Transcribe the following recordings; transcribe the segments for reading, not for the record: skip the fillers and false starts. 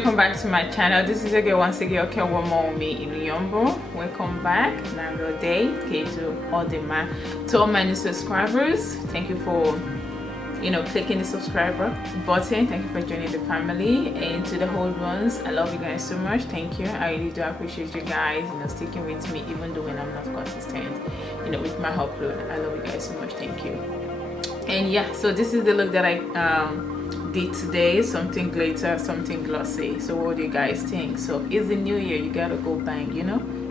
welcome back to my channel. This is again once again okay woman me in Yombo. Welcome back. Now good day. Okay, to all my new subscribers. Thank you for clicking the subscriber button. Thank you for joining the family, and to the old ones, I love you guys so much. Thank you. I really do appreciate you guys sticking with me even though when I'm not consistent with my upload. I love you guys so much. Thank you. And yeah, so this is the look that I did today. Something glitter, something glossy. So what do you guys think? So it's the new year, you gotta go bang,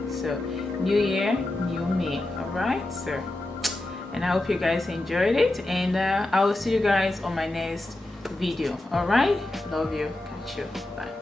so new year, new me. All right, so and I hope you guys enjoyed it, and I will see you guys on my next video. All right, love you, catch you, bye.